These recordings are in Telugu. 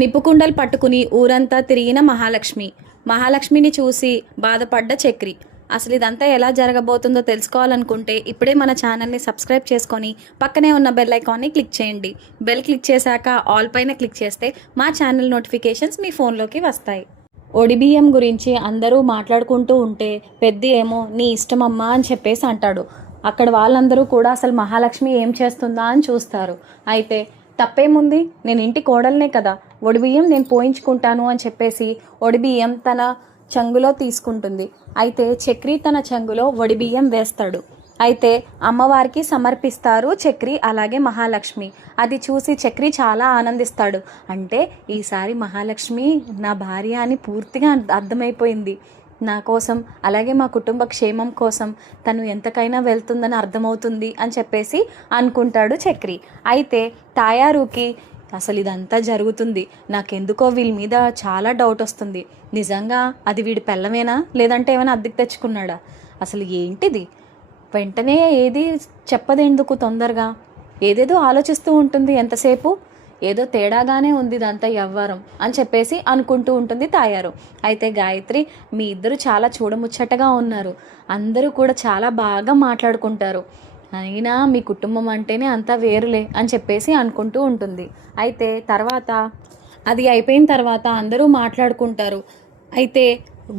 నిప్పుకుండలు పట్టుకుని ఊరంతా తిరిగిన మహాలక్ష్మిని చూసి బాధపడ్డ చక్రి. అసలు ఇదంతా ఎలా జరగబోతుందో తెలుసుకోవాలనుకుంటే ఇప్పుడే మన ఛానల్ని సబ్స్క్రైబ్ చేసుకొని పక్కనే ఉన్న బెల్ ఐకాన్ని క్లిక్ చేయండి. బెల్ క్లిక్ చేశాక ఆల్ పైన క్లిక్ చేస్తే మా ఛానల్ నోటిఫికేషన్స్ మీ ఫోన్లోకి వస్తాయి. ఒడిబియ్యం గురించి అందరూ మాట్లాడుకుంటూ ఉంటే పెద్ది ఏమో నీ ఇష్టమమ్మా అని చెప్పేసి అంటాడు. అక్కడ వాళ్ళందరూ కూడా అసలు మహాలక్ష్మి ఏం చేస్తుందా అని చూస్తారు. అయితే తప్పేముంది, నేను ఇంటి కోడలనే కదా, ఒడిబియ్యం నేను పోయించుకుంటాను అని చెప్పేసి ఒడిబియ్యం తన చెంగులో తీసుకుంటుంది. అయితే చక్రి తన చెంగులో ఒడిబియ్యం వేస్తాడు. అయితే అమ్మవారికి సమర్పిస్తారు చక్రి అలాగే మహాలక్ష్మి. అది చూసి చక్రి చాలా ఆనందిస్తాడు. అంటే ఈసారి మహాలక్ష్మి నా భార్య అని పూర్తిగా అర్థమైపోయింది. నా కోసం అలాగే మా కుటుంబ క్షేమం కోసం తను ఎంతకైనా వెళ్తుందని అర్థమవుతుంది అని చెప్పేసి అనుకుంటాడు చక్రి. అయితే తాయారుకి అసలు ఇదంతా జరుగుతుంది, నాకెందుకో వీళ్ళ మీద చాలా డౌట్ వస్తుంది. నిజంగా అది వీడి పెళ్ళమేనా, లేదంటే ఏమైనా అద్దెకు తెచ్చుకున్నాడా, అసలు ఏంటిది? వెంటనే ఏది చెప్పదెందుకు, తొందరగా ఏదేదో ఆలోచిస్తూ ఉంటుంది ఎంతసేపు. ఏదో తేడాగానే ఉంది ఇదంతా వ్యవహారం అని చెప్పేసి అనుకుంటూ ఉంటుంది తాయారు. అయితే గాయత్రి, మీ ఇద్దరు చాలా చూడముచ్చటగా ఉన్నారు, అందరూ కూడా చాలా బాగా మాట్లాడుకుంటారు, అయినా మీ కుటుంబం అంటేనే అంతా వేరులే అని చెప్పేసి అనుకుంటూ ఉంటుంది. అయితే తర్వాత అది అయిపోయిన తర్వాత అందరూ మాట్లాడుకుంటారు. అయితే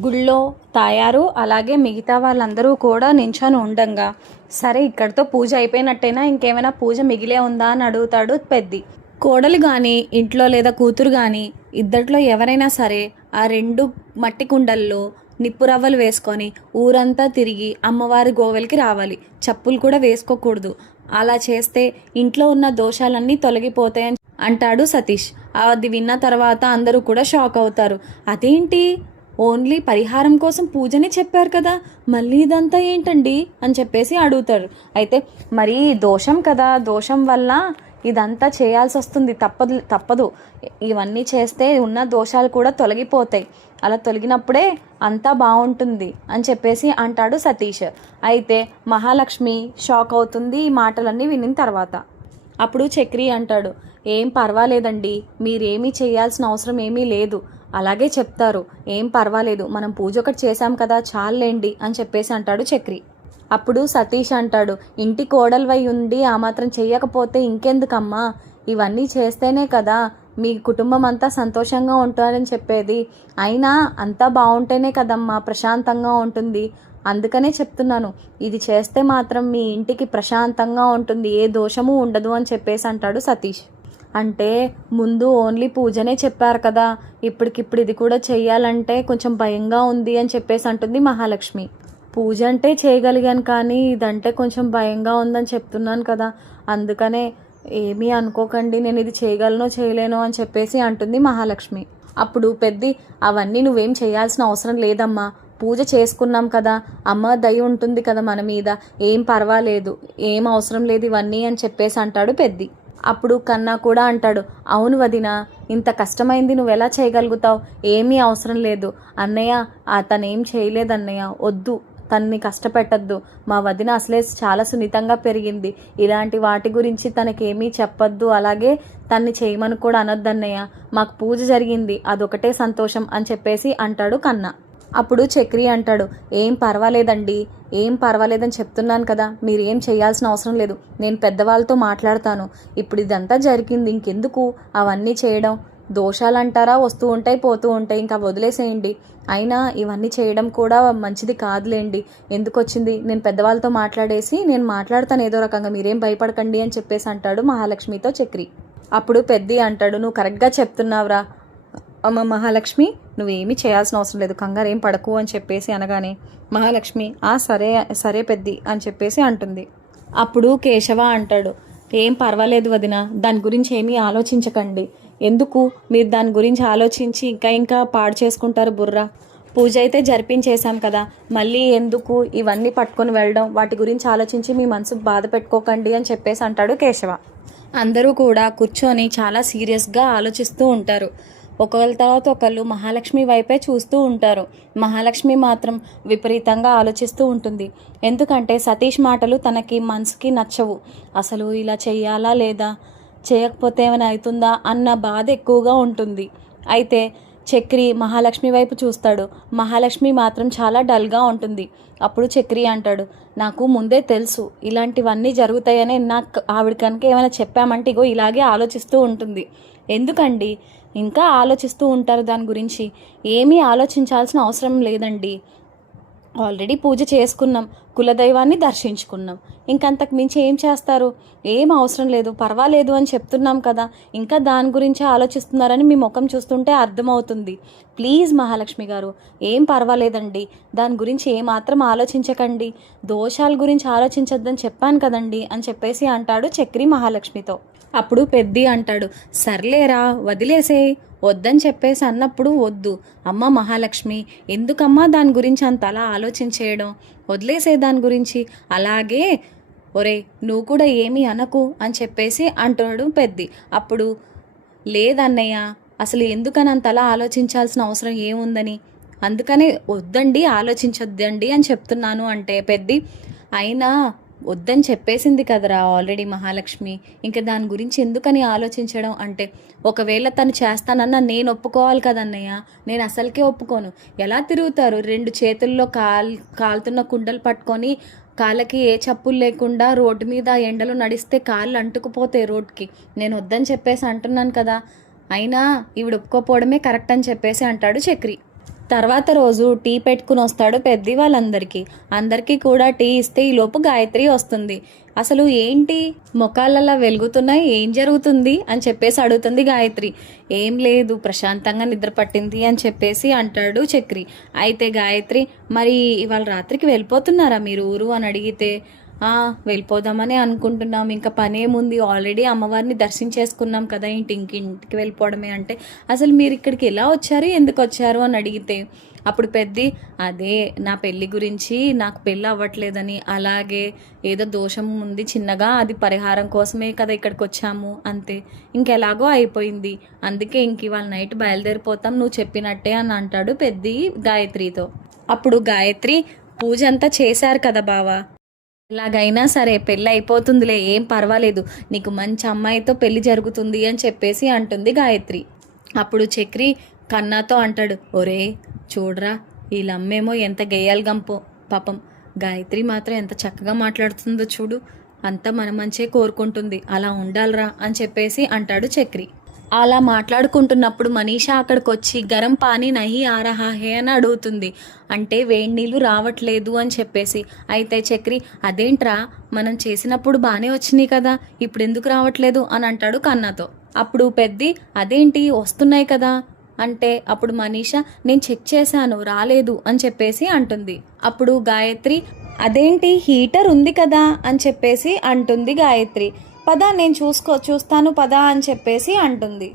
గుళ్ళో తాయారు అలాగే మిగతా వాళ్ళందరూ కూడా నించొని ఉండంగా, సరే ఇక్కడితో పూజ అయిపోయినట్టేనా, ఇంకేమైనా పూజ మిగిలే ఉందా అని అడుగుతాడు పెద్ది. కోడలు కానీ ఇంట్లో లేదా కూతురు కానీ ఇద్దట్లో ఎవరైనా సరే ఆ 2 మట్టి కుండల్లో నిప్పు రవ్వలు వేసుకొని ఊరంతా తిరిగి అమ్మవారి గోవెలకి రావాలి. చెప్పులు కూడా వేసుకోకూడదు. అలా చేస్తే ఇంట్లో ఉన్న దోషాలన్నీ తొలగిపోతాయని అంటాడు సతీష్. అది విన్న తర్వాత అందరూ కూడా షాక్ అవుతారు. అదేంటి, ఓన్లీ పరిహారం కోసం పూజనే చెప్పారు కదా, మళ్ళీ ఇదంతా ఏంటండి అని చెప్పేసి అడుగుతారు. అయితే మరి దోషం కదా, దోషం వల్ల ఇదంతా చేయాల్సి వస్తుంది, తప్పదు. ఇవన్నీ చేస్తే ఉన్న దోషాలు కూడా తొలగిపోతాయి, అలా తొలగినప్పుడే అంతా బాగుంటుంది అని చెప్పేసి అంటాడు సతీష్. అయితే మహాలక్ష్మి షాక్ అవుతుంది ఈ మాటలన్నీ విన్న తర్వాత. అప్పుడు చక్రి అంటాడు, ఏం పర్వాలేదండి, మీరేమీ చేయాల్సిన అవసరం ఏమీ లేదు, అలాగే చెప్తారు, ఏం పర్వాలేదు, మనం పూజ ఒకటి చేశాం కదా చాలేండి అని చెప్పేసి అంటాడు చక్రి. అప్పుడు సతీష్ అంటాడు, ఇంటి కోడలివై ఉండి ఆ మాత్రం చెయ్యకపోతే ఇంకెందుకమ్మా, ఇవన్నీ చేస్తేనే కదా మీ కుటుంబం అంతా సంతోషంగా ఉంటారని చెప్పేది, అయినా అంతా బాగుంటేనే కదమ్మా ప్రశాంతంగా ఉంటుంది, అందుకనే చెప్తున్నాను, ఇది చేస్తే మాత్రం మీ ఇంటికి ప్రశాంతంగా ఉంటుంది, ఏ దోషము ఉండదు అని చెప్పేసి అంటాడు సతీష్. అంటే ముందు ఓన్లీ పూజనే చెప్పారు కదా, ఇప్పటికిప్పుడు ఇది కూడా చెయ్యాలంటే కొంచెం భయంగా ఉంది అని చెప్పేసి అంటుంది మహాలక్ష్మి. పూజ అంటే చేయగలిగాను కానీ ఇదంటే కొంచెం భయంగా ఉందని చెప్తున్నాను కదా, అందుకనే ఏమీ అనుకోకండి, నేను ఇది చేయగలనో చేయలేనో అని చెప్పేసి అంటుంది మహాలక్ష్మి. అప్పుడు పెద్ది, అవన్నీ నువ్వేం చేయాల్సిన అవసరం లేదమ్మా, పూజ చేసుకున్నాం కదా, అమ్మ దయ ఉంటుంది కదా మన మీద, ఏం పర్వాలేదు, ఏం అవసరం లేదు ఇవన్నీ అని చెప్పేసి అంటాడు పెద్ది. అప్పుడు కన్నా కూడా అంటాడు, అవును వదినా, ఇంత కష్టమైంది నువ్వెలా చేయగలుగుతావు, ఏమీ అవసరం లేదు అన్నయ్య, తనేం చేయలేదన్నయ్య, వద్దు, తనని కష్టపెట్టద్దు, మా వదిన అసలే చాలా సున్నితంగా పెరిగింది, ఇలాంటి వాటి గురించి తనకేమీ చెప్పొద్దు, అలాగే తన్ని చేయమని కూడా అనొద్దన్నయ్య, మాకు పూజ జరిగింది అదొకటే సంతోషం అని చెప్పేసి అంటాడు కన్నా. అప్పుడు చక్రి అంటాడు, ఏం పర్వాలేదండి, ఏం పర్వాలేదని చెప్తున్నాను కదా, మీరేం చేయాల్సిన అవసరం లేదు, నేను పెద్దవాళ్ళతో మాట్లాడతాను, ఇప్పుడు ఇదంతా జరిగింది ఇంకెందుకు అవన్నీ చేయడం, దోషాలంటారా వస్తూ ఉంటాయి పోతూ ఉంటాయి, ఇంకా వదిలేసేయండి, అయినా ఇవన్నీ చేయడం కూడా మంచిది కాదులేండి, ఎందుకు వచ్చింది, నేను పెద్దవాళ్ళతో మాట్లాడేసి నేను మాట్లాడతాను ఏదో రకంగా, మీరేం భయపడకండి అని చెప్పేసి అంటాడు మహాలక్ష్మితో చక్రి. అప్పుడు పెద్ది అంటాడు, నువ్వు కరెక్ట్గా చెప్తున్నావురా అమ్మ మహాలక్ష్మి, నువ్వేమీ చేయాల్సిన అవసరం లేదు, కంగారు ఏం పడకు అని చెప్పేసి అనగానే మహాలక్ష్మి సరే సరే పెద్ది అని చెప్పేసి అంటుంది. అప్పుడు కేశవ అంటాడు, ఏం పర్వాలేదు వదిన, దాని గురించి ఏమీ ఆలోచించకండి, ఎందుకు మీరు దాని గురించి ఆలోచించి ఇంకా పాడు చేసుకుంటారు బుర్ర, పూజ అయితే జరిపించేశాం కదా, మళ్ళీ ఎందుకు ఇవన్నీ పట్టుకొని వెళ్ళడం, వాటి గురించి ఆలోచించి మీ మనసు బాధ పెట్టుకోకండి అని చెప్పేసి అంటాడు కేశవ. అందరూ కూడా కూర్చొని చాలా సీరియస్గా ఆలోచిస్తూ ఉంటారు. ఒకళ్ళ తర్వాత ఒకళ్ళు మహాలక్ష్మి వైపే చూస్తూ ఉంటారు. మహాలక్ష్మి మాత్రం విపరీతంగా ఆలోచిస్తూ ఉంటుంది. ఎందుకంటే సతీష్ మాటలు తనకి మనసుకి నచ్చవు. అసలు ఇలా చెయ్యాలా లేదా, చేయకపోతే ఏమైనా అవుతుందా అన్న బాధ ఎక్కువగా ఉంటుంది. అయితే చక్రి మహాలక్ష్మి వైపు చూస్తాడు. మహాలక్ష్మి మాత్రం చాలా డల్గా ఉంటుంది. అప్పుడు చక్రి అంటాడు, నాకు ముందే తెలుసు ఇలాంటివన్నీ జరుగుతాయని. నాకు ఆవిడ కనుక ఏమైనా చెప్పామంటే ఇగో ఇలాగే ఆలోచిస్తూ ఉంటుంది. ఎందుకండి ఇంకా ఆలోచిస్తూ ఉంటారు దాని గురించి? ఏమీ ఆలోచించాల్సిన అవసరం లేదండి. ఆల్రెడీ పూజ చేసుకున్నాం, కులదైవాన్ని దర్శించుకున్నాం, ఇంకంతకు మించి ఏం చేస్తారు? ఏం అవసరం లేదు, పర్వాలేదు అని చెప్తున్నాం కదా, ఇంకా దాని గురించి ఆలోచిస్తున్నారని మీ ముఖం చూస్తుంటే అర్థమవుతుంది. ప్లీజ్ మహాలక్ష్మి గారు, ఏం పర్వాలేదండి, దాని గురించి ఏమాత్రం ఆలోచించకండి, దోషాల గురించి ఆలోచించొద్దని చెప్పాను కదండి అని చెప్పేసి అంటాడు చక్రి మహాలక్ష్మితో. అప్పుడు పెద్ది అంటాడు, సర్లేరా వదిలేసే, వద్దని చెప్పేసి అన్నప్పుడు వద్దు. అమ్మ మహాలక్ష్మి, ఎందుకమ్మా దాని గురించి అంతలా ఆలోచించేయడం, వదిలేసే దాని గురించి. అలాగే ఒరే నువ్వు కూడా ఏమీ అనకు అని చెప్పేసి అంటున్నాడు పెద్ది. అప్పుడు లేదన్నయ్య, అసలు ఎందుకని అంతలా ఆలోచించాల్సిన అవసరం ఏముందని, అందుకనే వద్దండి ఆలోచించొద్దండి అని చెప్తున్నాను అంటే పెద్ది, అయినా వద్దని చెప్పేసింది కదరా ఆల్రెడీ మహాలక్ష్మి, ఇంకా దాని గురించి ఎందుకని ఆలోచించడం అంటే, ఒకవేళ తను చేస్తానన్నా నేను ఒప్పుకోవాలి కదన్నయ్య, నేను అసలుకే ఒప్పుకోను. ఎలా తిరుగుతారు 2 చేతుల్లో కాలుతున్న కుండలు పట్టుకొని, కాళ్ళకి ఏ చప్పులు లేకుండా రోడ్డు మీద ఎండలు నడిస్తే కాళ్ళు అంటుకుపోతాయి రోడ్కి. నేను వద్దని చెప్పేసి అంటున్నాను కదా, అయినా ఈవిడ ఒప్పుకోపోవడమే కరెక్ట్ అని చెప్పేసి అంటాడు చక్రి. తర్వాత రోజు టీ పెట్టుకుని వస్తాడు పెద్ది అందరికీ కూడా టీ ఇస్తే ఈలోపు గాయత్రి వస్తుంది. అసలు ఏంటి ముఖాలలా వెలుగుతున్నాయి, ఏం జరుగుతుంది అని చెప్పేసి అడుగుతుంది గాయత్రి. ఏం లేదు, ప్రశాంతంగా నిద్ర పట్టింది అని చెప్పేసి అంటాడు చక్రి. అయితే గాయత్రి, మరి ఇవాళ రాత్రికి వెళ్ళిపోతున్నారా మీరు ఊరు అని అడిగితే, వెళ్ళిపోదామని అనుకుంటున్నాం, ఇంకా పనేముంది, ఆల్రెడీ అమ్మవారిని దర్శించేసుకున్నాం కదా, ఇంటికి వెళ్ళిపోవడమే అంటే, అసలు మీరు ఇక్కడికి ఎలా వచ్చారు, ఎందుకు వచ్చారు అని అడిగితే, అప్పుడు పెద్ది, అదే నా పెళ్ళి గురించి, నాకు పెళ్ళి అవ్వట్లేదని, అలాగే ఏదో దోషం ఉంది చిన్నగా, అది పరిహారం కోసమే కదా ఇక్కడికి వచ్చాము, అంతే, ఇంకెలాగో అయిపోయింది, అందుకే ఇంక ఇవాళ నైట్ బయలుదేరిపోతాం నువ్వు చెప్పినట్టే అని అంటాడు పెద్ది గాయత్రితో. అప్పుడు గాయత్రి, పూజ అంతా చేశారు కదా బావా, ఎలాగైనా సరే పెళ్ళి అయిపోతుందిలే, ఏం పర్వాలేదు, నీకు మంచి అమ్మాయితో పెళ్లి జరుగుతుంది అని చెప్పేసి అంటుంది గాయత్రి. అప్పుడు చక్రి కన్నాతో అంటాడు, ఒరే చూడరా, వీళ్ళమ్మేమో ఎంత గేయాలు గంపో, పాపం గాయత్రి మాత్రం ఎంత చక్కగా మాట్లాడుతుందో చూడు, అంతా మన మంచే కోరుకుంటుంది, అలా ఉండాలరా అని చెప్పేసి అంటాడు చక్రి. అలా మాట్లాడుకుంటున్నప్పుడు మనీషా అక్కడికి వచ్చి గరం పానీ నహి ఆ రహా హే అని అడుగుతుంది. అంటే వేడి నీళ్ళు రావట్లేదు అని చెప్పేసి. అయితే చక్రి, అదేంట్రా, మనం చేసినప్పుడు బాగానే వచ్చినాయి కదా, ఇప్పుడు ఎందుకు రావట్లేదు అని అంటాడు కన్నాతో. అప్పుడు పెద్ది, అదేంటి వస్తున్నాయి కదా అంటే, అప్పుడు మనీషా, నేను చెక్ చేశాను రాలేదు అని చెప్పేసి అంటుంది. అప్పుడు గాయత్రి, అదేంటి హీటర్ ఉంది కదా అని చెప్పేసి అంటుంది గాయత్రి. పద నేను చూస్తాను పదా అని చెప్పేసి అంటుంది.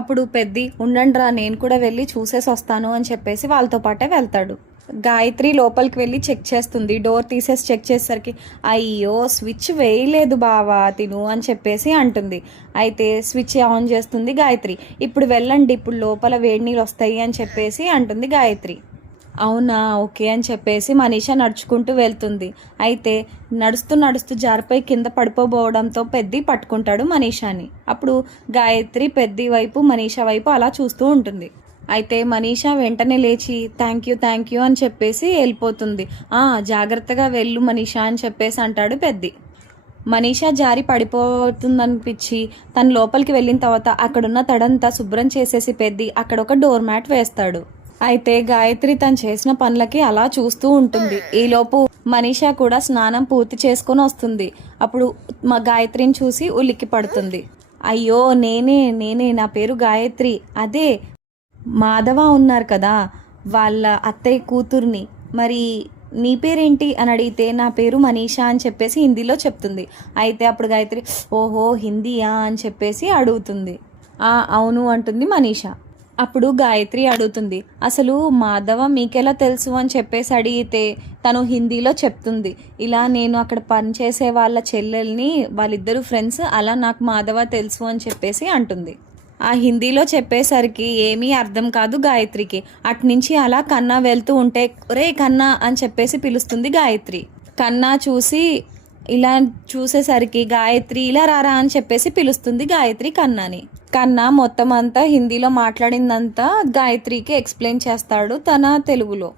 అప్పుడు పెద్ది, ఉండండిరా నేను కూడా వెళ్ళి చూసేసి వస్తాను అని చెప్పేసి వాళ్ళతో పాటే వెళ్తాడు. గాయత్రి లోపలికి వెళ్ళి చెక్ చేస్తుంది. డోర్ తీసేసి చెక్ చేసేసరికి, అయ్యో స్విచ్ వేయలేదు బావా తిను అని చెప్పేసి అంటుంది. అయితే స్విచ్ ఆన్ చేస్తుంది గాయత్రి. ఇప్పుడు వెళ్ళండి, ఇప్పుడు లోపల వేడి నీళ్ళు వస్తాయి అని చెప్పేసి అంటుంది గాయత్రి. అవునా, ఓకే అని చెప్పేసి మనీషా నడుచుకుంటూ వెళ్తుంది. అయితే నడుస్తూ జారిపై కింద పడిపోబోవడంతో పెద్ది పట్టుకుంటాడు మనీషాని. అప్పుడు గాయత్రి పెద్ది వైపు మనీషా వైపు అలా చూస్తూ ఉంటుంది. అయితే మనీషా వెంటనే లేచి థ్యాంక్ యూ అని చెప్పేసి వెళ్ళిపోతుంది. జాగ్రత్తగా వెళ్ళు మనీషా అని చెప్పేసి అంటాడు పెద్ది. మనీషా జారి పడిపోతుందనిపించి తను లోపలికి వెళ్ళిన తర్వాత అక్కడున్న తడంతా శుభ్రం చేసేసి పెద్ది అక్కడ ఒక డోర్ మ్యాట్ వేస్తాడు. అయితే గాయత్రి తను చేసిన పనులకి అలా చూస్తూ ఉంటుంది. ఈలోపు మనీషా కూడా స్నానం పూర్తి చేసుకొని వస్తుంది. అప్పుడు మా గాయత్రిని చూసి ఉలిక్కి పడుతుంది. అయ్యో నేనే నా పేరు గాయత్రి, అదే మాధవ ఉన్నారు కదా వాళ్ళ అత్తయ్య కూతుర్ని, మరి నీ పేరేంటి అని అడిగితే నా పేరు మనీషా అని చెప్పేసి హిందీలో చెప్తుంది. అయితే అప్పుడు గాయత్రి, ఓహో హిందీయా అని చెప్పేసి అడుగుతుంది. అవును అంటుంది మనీషా. అప్పుడు గాయత్రి అడుగుతుంది, అసలు మాధవ మీకెలా తెలుసు అని చెప్పేసి అడిగితే తను హిందీలో చెప్తుంది, ఇలా నేను అక్కడ పనిచేసే వాళ్ళ చెల్లెల్ని, వాళ్ళిద్దరు ఫ్రెండ్స్, అలా నాకు మాధవ తెలుసు అని చెప్పేసి అంటుంది. ఆ హిందీలో చెప్పేసరికి ఏమీ అర్థం కాదు గాయత్రికి. అట్నుంచి అలా కన్నా వెళ్తూ ఉంటే, ఒరే కన్నా అని చెప్పేసి పిలుస్తుంది గాయత్రి. కన్నా చూసి, ఇలా చూసేసరికి గాయత్రి ఇలా రారా అని చెప్పేసి పిలుస్తుంది గాయత్రి కన్నాని. కన్నా మొత్తం అంతా హిందీలో మాట్లాడిందంతా గాయత్రికి ఎక్స్ప్లెయిన్ చేస్తాడు తన తెలుగులో.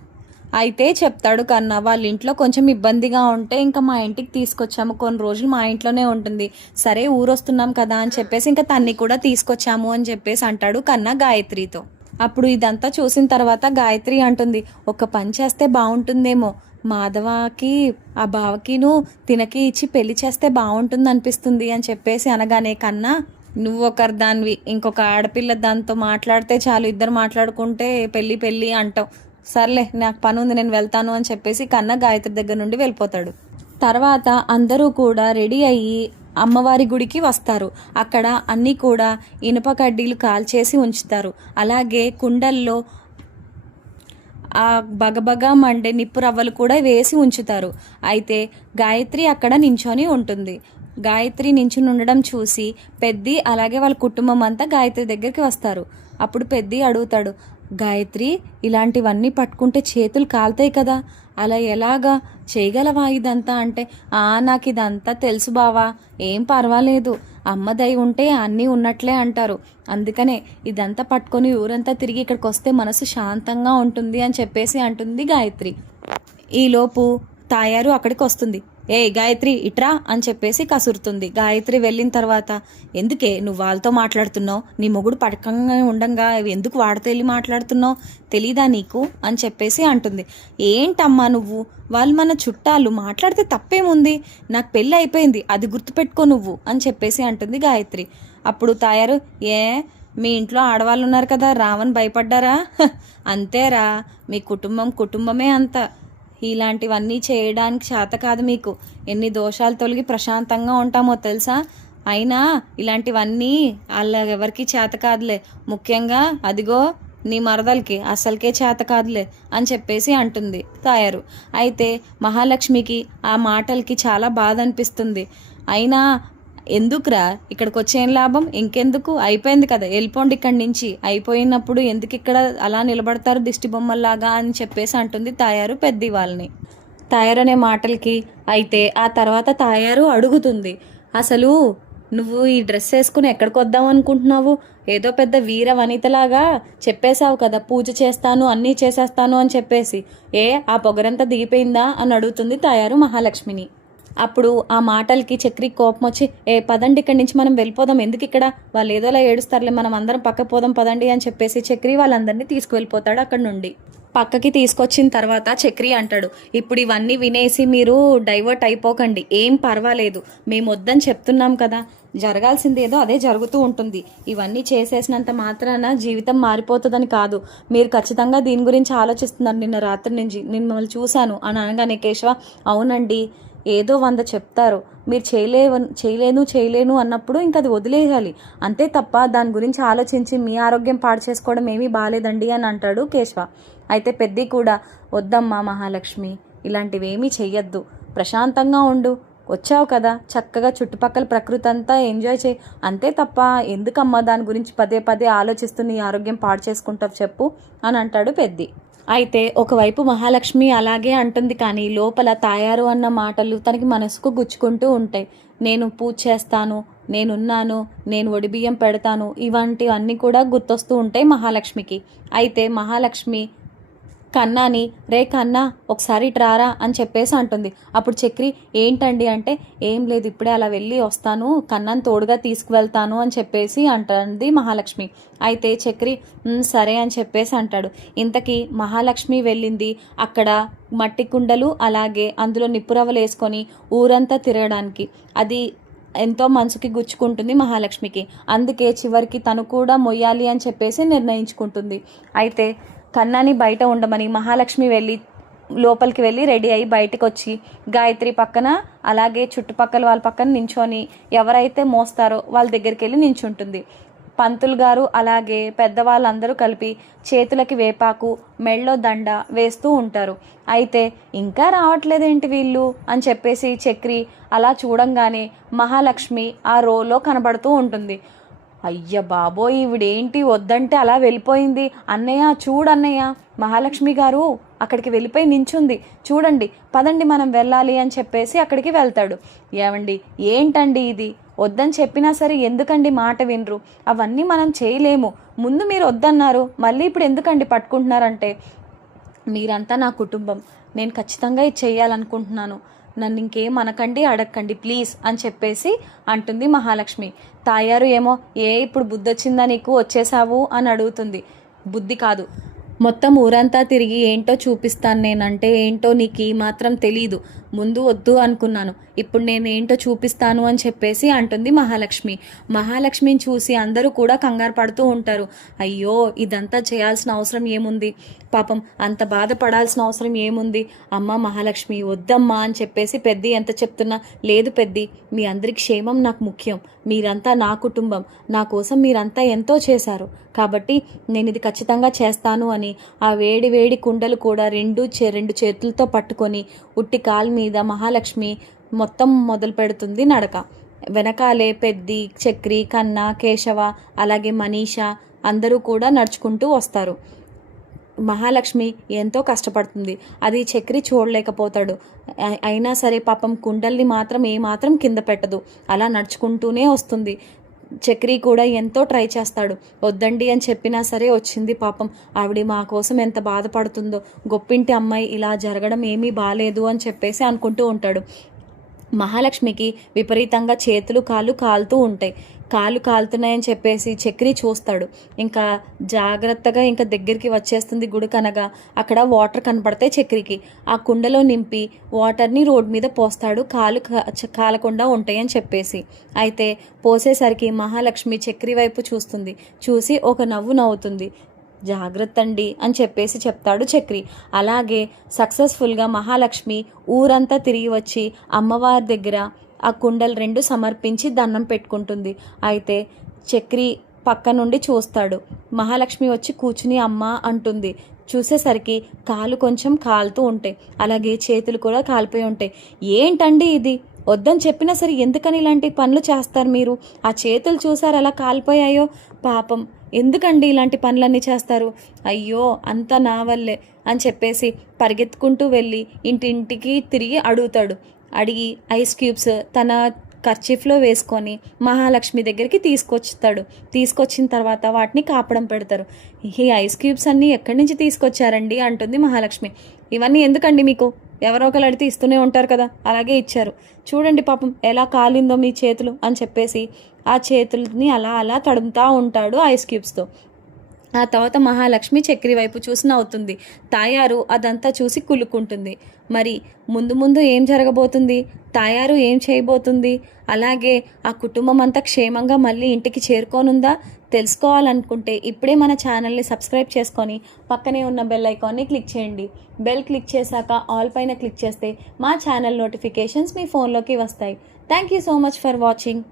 అయితే చెప్తాడు కన్నా, వాళ్ళ ఇంట్లో కొంచెం ఇబ్బందిగా ఉంటే ఇంకా మా ఇంటికి తీసుకొచ్చాము, కొన్ని రోజులు మా ఇంట్లోనే ఉంటుంది, సరే ఊరొస్తున్నాం కదా అని చెప్పేసి ఇంకా తన్ని కూడా తీసుకొచ్చాము అని చెప్పేసి అంటాడు కన్నా గాయత్రితో. అప్పుడు ఇదంతా చూసిన తర్వాత గాయత్రి అంటుంది, ఒక పని చేస్తే బాగుంటుందేమో, మాధవకి ఆ బావకిను తినకి ఇచ్చి పెళ్లి చేస్తే బాగుంటుంది అనిపిస్తుంది అని చెప్పేసి అనగానే కన్నా, నువ్వు ఒకరు దానివి, ఇంకొక ఆడపిల్ల దాంతో మాట్లాడితే చాలు, ఇద్దరు మాట్లాడుకుంటే పెళ్ళి పెళ్ళి అంటావు, సర్లే నాకు పని ఉంది నేను వెళ్తాను అని చెప్పేసి కన్నా గాయత్రి దగ్గర నుండి వెళ్ళిపోతాడు. తర్వాత అందరూ కూడా రెడీ అయ్యి అమ్మవారి గుడికి వస్తారు. అక్కడ అన్నీ కూడా ఇనుప కడ్డీలు కాల్చేసి ఉంచుతారు. అలాగే కుండల్లో ఆ బగబగా మండే నిప్పు రవ్వలు కూడా వేసి ఉంచుతారు. అయితే గాయత్రి అక్కడ నించొని ఉంటుంది. గాయత్రి నించుని ఉండడం చూసి పెద్ది అలాగే వాళ్ళ కుటుంబం అంతా గాయత్రి దగ్గరికి వస్తారు. అప్పుడు పెద్ది అడుగుతాడు, గాయత్రి ఇలాంటివన్నీ పట్టుకుంటే చేతులు కాలుతాయి కదా, అలా ఎలాగా చేయగలవా ఇదంతా అంటే, నాకు ఇదంతా తెలుసు బావా, ఏం పర్వాలేదు, అమ్మ దయ ఉంటే అన్నీ ఉన్నట్లే అంటారు, అందుకనే ఇదంతా పట్టుకొని ఊరంతా తిరిగి ఇక్కడికి వస్తే మనసు శాంతంగా ఉంటుంది అని చెప్పేసి అంటుంది గాయత్రి. ఈలోపు తాయారు అక్కడికి వస్తుంది. ఏ గాయత్రి ఇట్రా అని చెప్పేసి కసురుతుంది. గాయత్రి వెళ్ళిన తర్వాత, ఎందుకే నువ్వు వాళ్ళతో మాట్లాడుతున్నావు, నీ మొగుడు పడకంగా ఉండంగా ఎందుకు వాడితో వెళ్ళి మాట్లాడుతున్నావు, తెలీదా నీకు అని చెప్పేసి అంటుంది. ఏంటమ్మా నువ్వు, వాళ్ళు మన చుట్టాలు, మాట్లాడితే తప్పేముంది, నాకు పెళ్ళి అయిపోయింది అది గుర్తుపెట్టుకో నువ్వు అని చెప్పేసి అంటుంది గాయత్రి. అప్పుడు తాయారు, ఏ మీ ఇంట్లో ఆడవాళ్ళు ఉన్నారు కదా, రావని భయపడ్డారా, అంతేరా, మీ కుటుంబమే అంత, ఇలాంటివన్నీ చేయడానికి చేత కాదు మీకు, ఎన్ని దోషాలు తొలగి ప్రశాంతంగా ఉంటామో తెలుసా, అయినా ఇలాంటివన్నీ వాళ్ళ ఎవరికి చేత కాదులే, ముఖ్యంగా అదిగో నీ మరదలకి అసలుకే చేత కాదులే అని చెప్పేసి అంటుంది తాయారు. అయితే మహాలక్ష్మికి ఆ మాటలకి చాలా బాధ అనిపిస్తుంది. అయినా ఎందుకురా ఇక్కడికి వచ్చేం లాభం, ఇంకెందుకు, అయిపోయింది కదా, వెళ్ళిపోండి ఇక్కడి నుంచి, అయిపోయినప్పుడు ఎందుకు ఇక్కడ అలా నిలబడతారు దిష్టి బొమ్మల్లాగా అని చెప్పేసి అంటుంది తాయారు పెద్ద వాళ్ళని. తాయారు అనే మాటలకి అయితే ఆ తర్వాత తాయారు అడుగుతుంది, అసలు నువ్వు ఈ డ్రెస్ వేసుకుని ఎక్కడికి వద్దాం అనుకుంటున్నావు, ఏదో పెద్ద వీర వనితలాగా చెప్పేశావు కదా, పూజ చేస్తాను అన్నీ చేసేస్తాను అని చెప్పేసి, ఆ పొగరంతా దిగిపోయిందా అని అడుగుతుంది తాయారు మహాలక్ష్మిని. అప్పుడు ఆ మాటలకి చక్రి కోపం వచ్చి, పదండి ఇక్కడి నుంచి మనం వెళ్ళిపోదాం, ఎందుకు ఇక్కడ, వాళ్ళు ఏదోలా ఏడుస్తారులే, మనం అందరం పక్క పోదాం పదండి అని చెప్పేసి చక్రి వాళ్ళందరినీ తీసుకువెళ్ళిపోతాడు అక్కడ నుండి. పక్కకి తీసుకొచ్చిన తర్వాత చక్రి అంటాడు, ఇప్పుడు ఇవన్నీ వినేసి మీరు డైవర్ట్ అయిపోకండి, ఏం పర్వాలేదు, మేము వద్దని చెప్తున్నాం కదా, జరగాల్సింది ఏదో అదే జరుగుతూ ఉంటుంది, ఇవన్నీ చేసేసినంత మాత్రాన జీవితం మారిపోతుందని కాదు, మీరు ఖచ్చితంగా దీని గురించి ఆలోచిస్తున్నారు, నిన్న రాత్రి నుంచి నేను మిమ్మల్ని చూశాను అని అనగానే కేశవ, అవునండి ఏదో 100 చెప్తారు, మీరు చేయలేను అన్నప్పుడు ఇంకా అది వదిలేయాలి, అంతే తప్ప దాని గురించి ఆలోచించి మీ ఆరోగ్యం పాడు చేసుకోవడం ఏమీ బాగాలేదండి అని అంటాడు కేశవ. అయితే పెద్ది కూడా, వద్దమ్మా మహాలక్ష్మి, ఇలాంటివేమీ చెయ్యొద్దు, ప్రశాంతంగా ఉండు, వచ్చావు కదా చక్కగా చుట్టుపక్కల ప్రకృతి అంతా ఎంజాయ్ చేయి, అంతే తప్ప ఎందుకమ్మా దాని గురించి పదే పదే ఆలోచిస్తూ నీ ఆరోగ్యం పాడు చేసుకుంటావు చెప్పు అని అంటాడు పెద్ది. అయితే ఒకవైపు మహాలక్ష్మి అలాగే అంటుంది, కానీ లోపల తాయారు అన్న మాటలు తనకి మనసుకు గుచ్చుకుంటూ ఉంటాయి. నేను పూజ చేస్తాను, నేనున్నాను, నేను ఒడిబియ్యం పెడతాను, ఇవంటివన్నీ కూడా గుర్తొస్తూ ఉంటాయి మహాలక్ష్మికి. అయితే మహాలక్ష్మి కన్నాని, రే కన్నా ఒకసారి ఇటు రారా అని చెప్పేసి అంటుంది. అప్పుడు చక్రి, ఏంటండి అంటే, ఏం లేదు ఇప్పుడే అలా వెళ్ళి వస్తాను, కన్నాని తోడుగా తీసుకువెళ్తాను అని చెప్పేసి అంటుంది మహాలక్ష్మి. అయితే చక్రి సరే అని చెప్పేసి అంటాడు. ఇంతకీ మహాలక్ష్మి వెళ్ళింది అక్కడ మట్టి కుండలు అలాగే అందులో నిప్పురవ్వలు వేసుకొని ఊరంతా తిరగడానికి. అది ఎంతో మనసుకి గుచ్చుకుంటుంది మహాలక్ష్మికి, అందుకే చివరికి తను కూడా మొయ్యాలి అని చెప్పేసి నిర్ణయించుకుంటుంది. అయితే కన్నాని బయట ఉండమని మహాలక్ష్మి లోపలికి వెళ్ళి రెడీ అయ్యి బయటకు వచ్చి గాయత్రి పక్కన అలాగే చుట్టుపక్కల వాళ్ళ పక్కన నించొని ఎవరైతే మోస్తారో వాళ్ళ దగ్గరికి వెళ్ళి నించుంటుంది. పంతులు గారు అలాగే పెద్దవాళ్ళందరూ కలిపి చేతులకి వేపాకు మెళ్ళో దండ వేస్తూ ఉంటారు. అయితే ఇంకా రావట్లేదేంటి వీళ్ళు అని చెప్పేసి చక్రి అలా చూడంగానే మహాలక్ష్మి ఆ రోలో కనబడుతూ ఉంటుంది. అయ్య బాబోయ్, ఈవిడేంటి వద్దంటే అలా వెళ్ళిపోయింది. అన్నయ్య చూడన్నయ్య, మహాలక్ష్మి గారు అక్కడికి వెళ్ళిపోయి నించుంది చూడండి, పదండి మనం వెళ్ళాలి అని చెప్పేసి అక్కడికి వెళ్తాడు. ఏమండి ఏంటండి ఇది, వద్దని చెప్పినా సరే ఎందుకండి మాట వినరు, అవన్నీ మనం చేయలేము, ముందు మీరు వద్దన్నారు మళ్ళీ ఇప్పుడు ఎందుకండి పట్టుకుంటున్నారంటే, మీరంతా నా కుటుంబం, నేను ఖచ్చితంగా ఇది చేయాలనుకుంటున్నాను, నన్ను ఇంకేం అనకండి అడగకండి ప్లీజ్ అని చెప్పేసి అంటుంది మహాలక్ష్మి. తాయారు ఏమో ఇప్పుడు బుద్ధి వచ్చిందా నీకు, వచ్చేసావు అని అడుగుతుంది. బుద్ధి కాదు, మొత్తం ఊరంతా తిరిగి ఏంటో చూపిస్తాను, నేనంటే ఏంటో నీకు ఈ మాత్రం తెలీదు, ముందు వద్దు అనుకున్నాను, ఇప్పుడు నేను ఏంటో చూపిస్తాను అని చెప్పేసి అంటుంది మహాలక్ష్మి. మహాలక్ష్మిని చూసి అందరూ కూడా కంగారు పడుతూ ఉంటారు. అయ్యో ఇదంతా చేయాల్సిన అవసరం ఏముంది, పాపం అంత బాధపడాల్సిన అవసరం ఏముంది, అమ్మ మహాలక్ష్మి వద్దమ్మా అని చెప్పేసి పెద్ది ఎంత చెప్తున్నా, లేదు పెద్ది, మీ అందరి క్షేమం నాకు ముఖ్యం, మీరంతా నా కుటుంబం, నా కోసం మీరంతా ఎంతో చేశారు, కాబట్టి నేను ఇది ఖచ్చితంగా చేస్తాను అని ఆ వేడి వేడి కుండలు కూడా రెండు చేతులతో పట్టుకొని ఉట్టి కాలు మీద మహాలక్ష్మి మొత్తం మొదలు పెడుతుంది నడక. వెనకాలే పెద్ది, చక్రి, కన్న, కేశవ, అలాగే మనీషా అందరూ కూడా నడుచుకుంటూ వస్తారు. మహాలక్ష్మి ఎంతో కష్టపడుతుంది, అది చక్రి చూడలేకపోతాడు. అయినా సరే పాపం కుండల్ని మాత్రం ఏమాత్రం కింద పెట్టదు, అలా నడుచుకుంటూనే వస్తుంది. చక్రి కూడా ఎంతో ట్రై చేస్తాడు, వద్దండి అని చెప్పినా సరే వచ్చింది. పాపం ఆవిడ మా కోసం ఎంత బాధపడుతుందో, గొప్పింటి అమ్మాయి ఇలా జరగడం ఏమీ బాలేదు అని చెప్పేసి అనుకుంటూ ఉంటాడు. మహాలక్ష్మికి విపరీతంగా చేతులు కాళ్ళు కాలుతూ ఉంటాయి. కాళ్ళు కాలుతున్నాయని చెప్పేసి చక్రి చూస్తాడు. ఇంకా జాగ్రత్తగా ఇంకా దగ్గరికి వచ్చేస్తుంది గుడి కనగా. అక్కడ వాటర్ కనపడతాయి చక్రికి. ఆ కుండలో నింపి వాటర్ని రోడ్ మీద పోస్తాడు, కాలు కాలకుండా ఉంటాయని చెప్పేసి. అయితే పోసేసరికి మహాలక్ష్మి చక్రి వైపు చూస్తుంది, చూసి ఒక నవ్వు నవ్వుతుంది. జాగ్రత్త అండి అని చెప్పేసి చెప్తాడు చక్రి. అలాగే సక్సెస్ఫుల్గా మహాలక్ష్మి ఊరంతా తిరిగి వచ్చి అమ్మవారి దగ్గర ఆ కుండలు రెండు సమర్పించి దండం పెట్టుకుంటుంది. అయితే చక్రి పక్క నుండి చూస్తాడు. మహాలక్ష్మి వచ్చి కూర్చుని అమ్మ అంటుంది. చూసేసరికి కాలు కొంచెం కాలుతూ ఉంటాయి, అలాగే చేతులు కూడా కాలిపోయి ఉంటాయి. ఏంటండి ఇది, వద్దని చెప్పినా సరే ఎందుకని ఇలాంటి పనులు చేస్తారు మీరు, ఆ చేతులు చూసారు ఎలా కాలిపోయాయో, పాపం ఎందుకండి ఇలాంటి పనులన్నీ చేస్తారు, అయ్యో అంతా నా వల్లే అని చెప్పేసి పరిగెత్తుకుంటూ వెళ్ళి ఇంటింటికి తిరిగి అడుగుతాడు. అడిగి ఐస్ క్యూబ్స్ తన కర్చీఫ్లో వేసుకొని మహాలక్ష్మి దగ్గరికి తీసుకొచ్చిన తర్వాత వాటిని కాపడం పెడతారు. ఈ ఐస్ క్యూబ్స్ అన్నీ ఎక్కడి నుంచి తీసుకొచ్చారండి అంటుంది మహాలక్ష్మి. ఇవన్నీ ఎందుకండి మీకు, ఎవరో ఒకరు అడిగితే ఇస్తూనే ఉంటారు కదా, అలాగే ఇచ్చారు, చూడండి పాపం ఎలా కాలిందో మీ చేతులు అని చెప్పేసి ఆ చేతుల్ని అలా అలా తడుముతూ ఉంటాడు ఐస్ క్యూబ్స్తో. ఆ తర్వాత మహాలక్ష్మి చక్రి వైపు చూసి నవ్వుతుంది. తాయారు అదంతా చూసి కులుక్కుంటుంది. మరి ముందు ముందు ఏం జరగబోతుంది, తాయారు ఏం చేయబోతుంది, అలాగే ఆ కుటుంబం అంతా క్షేమంగా మళ్ళీ ఇంటికి చేరుకోనుందా, తెలుసుకోవాలనుకుంటే ఇప్పుడే మన ఛానల్ని సబ్స్క్రైబ్ చేసుకొని పక్కనే ఉన్న బెల్ ఐకాన్ని క్లిక్ చేయండి. బెల్ క్లిక్ చేశాక ఆల్ పైన క్లిక్ చేస్తే మా ఛానల్ నోటిఫికేషన్స్ మీ ఫోన్లోకి వస్తాయి. Thank you so much for watching.